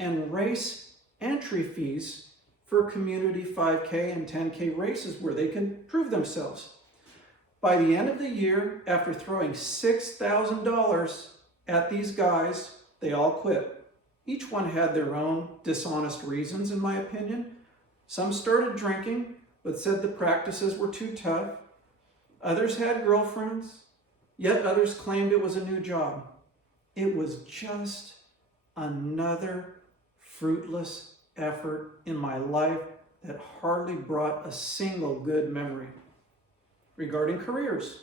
and race entry fees for community 5K and 10K races where they can prove themselves. By the end of the year, after throwing $6,000 at these guys, they all quit. Each one had their own dishonest reasons, in my opinion. Some started drinking, but said the practices were too tough. Others had girlfriends, yet others claimed it was a new job. It was just another fruitless effort in my life that hardly brought a single good memory. Regarding careers,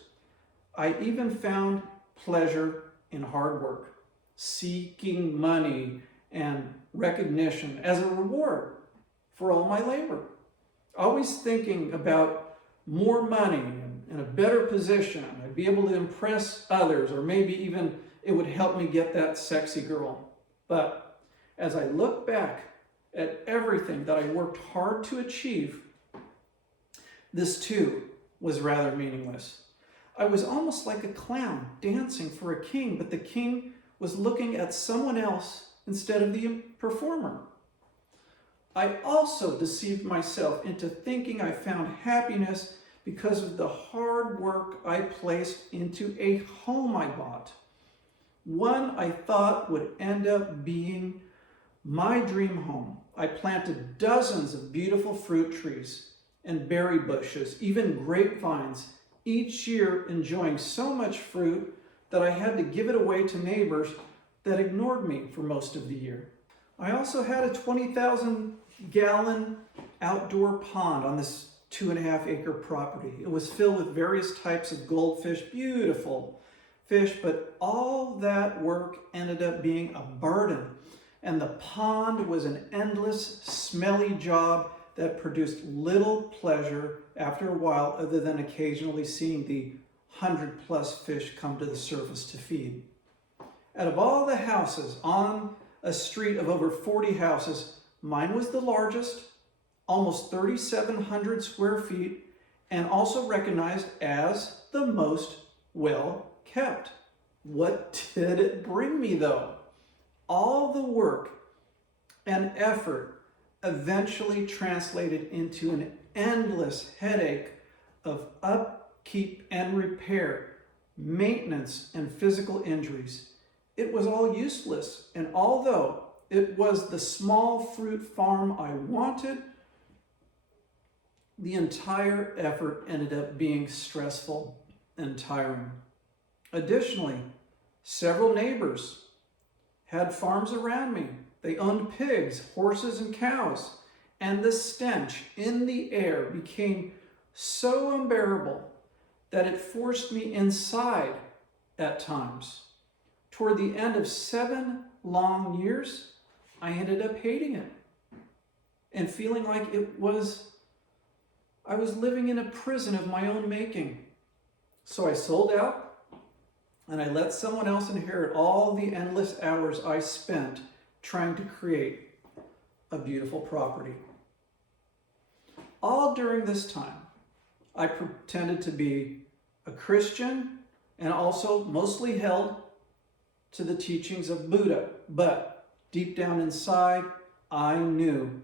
I even found pleasure in hard work, seeking money and recognition as a reward for all my labor. Always thinking about more money and a better position. I'd be able to impress others, or maybe even it would help me get that sexy girl. But as I look back at everything that I worked hard to achieve, this too was rather meaningless. I was almost like a clown dancing for a king, but the king was looking at someone else instead of the performer. I also deceived myself into thinking I found happiness because of the hard work I placed into a home I bought. One I thought would end up being my dream home. I planted dozens of beautiful fruit trees and berry bushes, even grapevines, each year enjoying so much fruit that I had to give it away to neighbors that ignored me for most of the year. I also had a 20,000-gallon outdoor pond on this 2.5-acre property. It was filled with various types of goldfish, beautiful fish, but all that work ended up being a burden. And the pond was an endless, smelly job that produced little pleasure after a while, other than occasionally seeing the 100+ fish come to the surface to feed. Out of all the houses on a street of over 40 houses, mine was the largest, almost 3,700 square feet, and also recognized as the most well kept. What did it bring me though? All the work and effort eventually translated into an endless headache of upkeep and repair, maintenance and physical injuries. It was all useless, and although it was the small fruit farm I wanted, the entire effort ended up being stressful and tiring. Additionally, several neighbors had farms around me. They owned pigs, horses, and cows, and the stench in the air became so unbearable that it forced me inside at times. Toward the end of 7 long years, I ended up hating it and feeling like I was living in a prison of my own making. So I sold out, and I let someone else inherit all the endless hours I spent trying to create a beautiful property. All during this time, I pretended to be a Christian and also mostly held to the teachings of Buddha. But deep down inside, I knew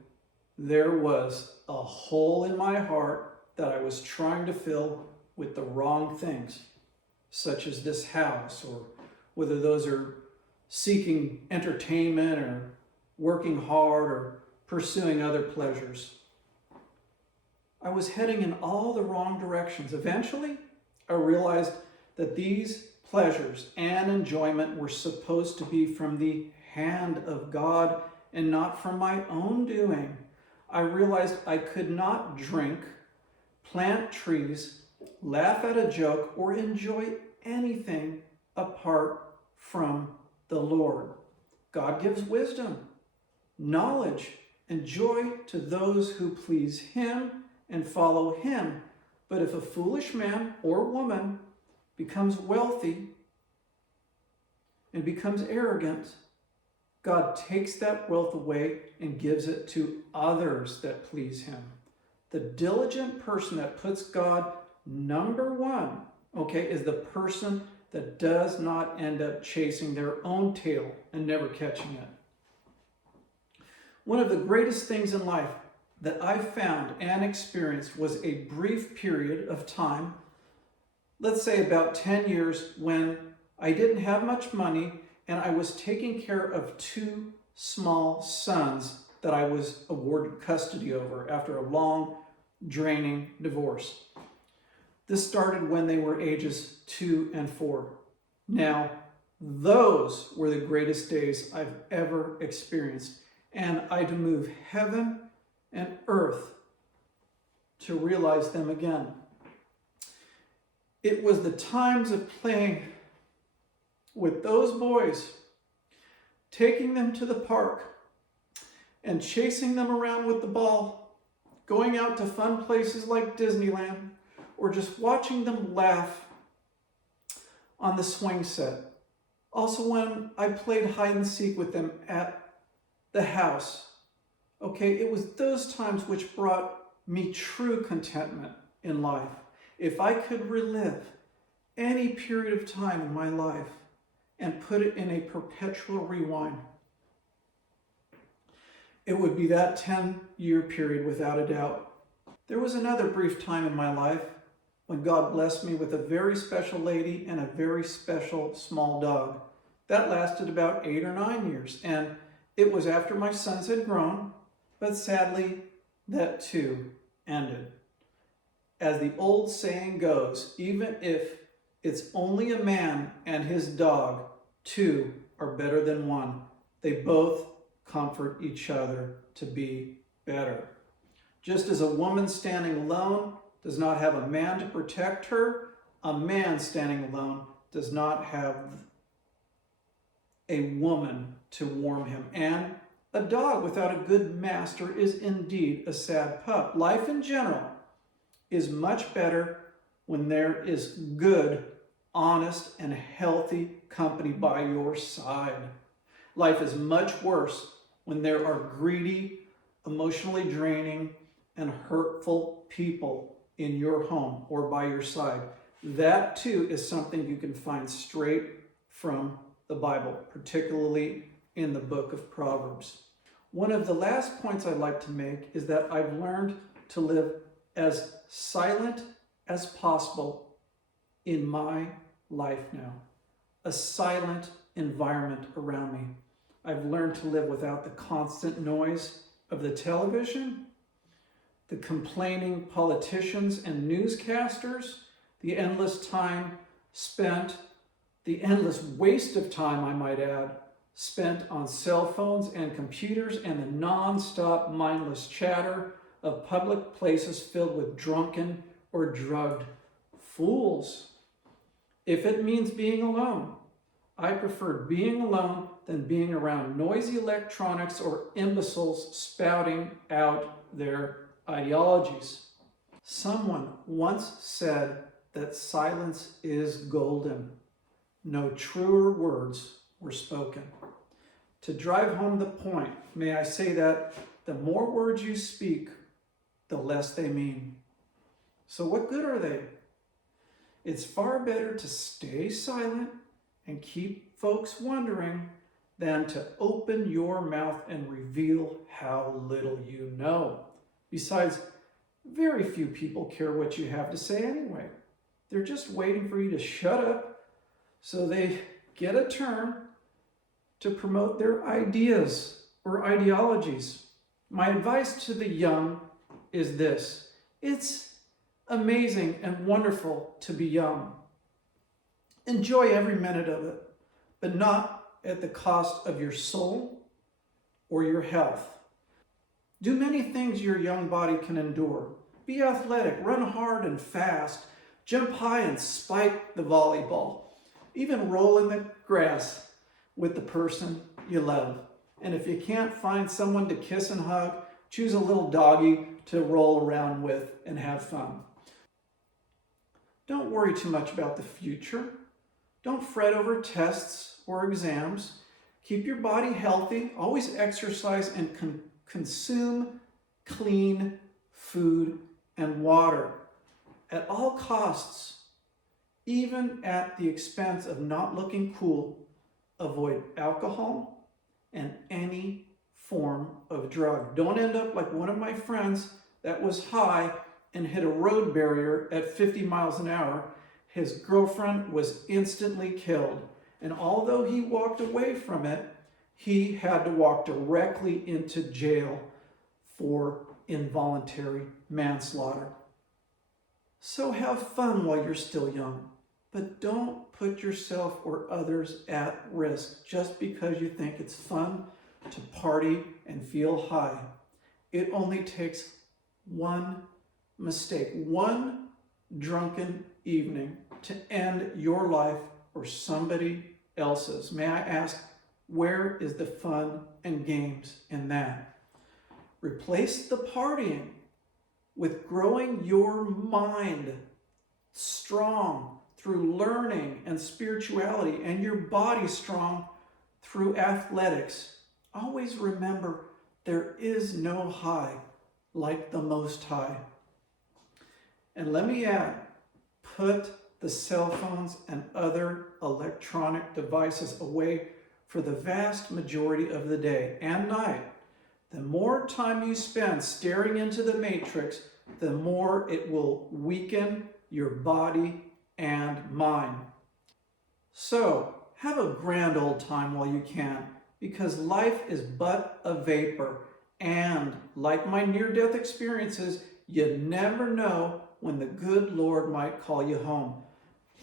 there was a hole in my heart that I was trying to fill with the wrong things, such as this house, or whether those are seeking entertainment or working hard or pursuing other pleasures. I was heading in all the wrong directions. Eventually, I realized that these pleasures and enjoyment were supposed to be from the hand of God and not from my own doing. I realized I could not drink, plant trees, laugh at a joke, or enjoy anything apart from the Lord. God gives wisdom, knowledge, and joy to those who please Him and follow Him. But if a foolish man or woman becomes wealthy and becomes arrogant, God takes that wealth away and gives it to others that please Him. The diligent person that puts God number one, is the person that does not end up chasing their own tail and never catching it. One of the greatest things in life that I found and experienced was a brief period of time, let's say about 10 years, when I didn't have much money and I was taking care of 2 small sons that I was awarded custody over after a long, draining divorce. This started when they were ages 2 and 4. Now, those were the greatest days I've ever experienced, and I'd move heaven and earth to realize them again. It was the times of playing with those boys, taking them to the park and chasing them around with the ball, going out to fun places like Disneyland, or just watching them laugh on the swing set. Also when I played hide and seek with them at the house. It was those times which brought me true contentment in life. If I could relive any period of time in my life and put it in a perpetual rewind, it would be that 10-year period without a doubt. There was another brief time in my life when God blessed me with a very special lady and a very special small dog. That lasted about 8 or 9 years, and it was after my sons had grown, but sadly, that too ended. As the old saying goes, even if it's only a man and his dog, 2 are better than 1. They both comfort each other to be better. Just as a woman standing alone does not have a man to protect her, a man standing alone does not have a woman to warm him. And a dog without a good master is indeed a sad pup. Life in general is much better when there is good, honest, and healthy company by your side. Life is much worse when there are greedy, emotionally draining, and hurtful people in your home or by your side. That too is something you can find straight from the Bible, particularly in the book of Proverbs. One of the last points I'd like to make is that I've learned to live as silent as possible in my life now. A silent environment around me. I've learned to live without the constant noise of the television, the complaining politicians and newscasters, the endless time spent, the endless waste of time, I might add, spent on cell phones and computers, and the non-stop mindless chatter of public places filled with drunken or drugged fools. If it means being alone, I prefer being alone than being around noisy electronics or imbeciles spouting out their ideologies. Someone once said that silence is golden. No truer words were spoken. To drive home the point, may I say that the more words you speak, the less they mean. So what good are they? It's far better to stay silent and keep folks wondering than to open your mouth and reveal how little you know. Besides, very few people care what you have to say anyway. They're just waiting for you to shut up so they get a turn to promote their ideas or ideologies. My advice to the young is this: it's amazing and wonderful to be young. Enjoy every minute of it, but not at the cost of your soul or your health. Do many things your young body can endure. Be athletic, run hard and fast, jump high and spike the volleyball, even roll in the grass with the person you love. And if you can't find someone to kiss and hug, choose a little doggy to roll around with and have fun. Don't worry too much about the future. Don't fret over tests or exams. Keep your body healthy. Always exercise and consume clean food and water at all costs, even at the expense of not looking cool. Avoid alcohol and any form of drug. Don't end up like one of my friends that was high and hit a road barrier at 50 miles an hour. His girlfriend was instantly killed. And although he walked away from it, he had to walk directly into jail for involuntary manslaughter. So have fun while you're still young, but don't put yourself or others at risk just because you think it's fun to party and feel high. It only takes one mistake, one drunken evening to end your life or somebody else's. May I ask, where is the fun and games in that? Replace the partying with growing your mind strong through learning and spirituality, and your body strong through athletics. Always remember, there is no high like the Most High. And let me add, put the cell phones and other electronic devices away for the vast majority of the day and night. The more time you spend staring into the matrix, the more it will weaken your body and mind. So, have a grand old time while you can, because life is but a vapor, and like my near-death experiences, you never know when the good Lord might call you home.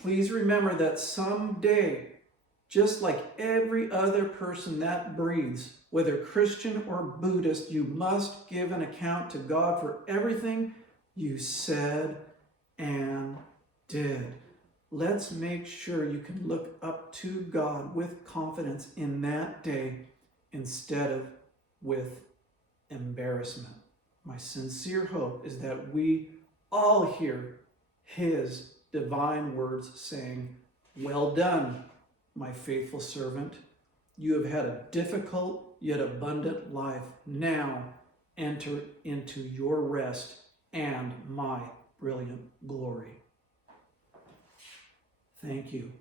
Please remember that someday, just like every other person that breathes, whether Christian or Buddhist, you must give an account to God for everything you said and did. Let's make sure you can look up to God with confidence in that day instead of with embarrassment. My sincere hope is that we all hear his divine words saying, "Well done, my faithful servant. You have had a difficult yet abundant life. Now enter into your rest and my brilliant glory." Thank you.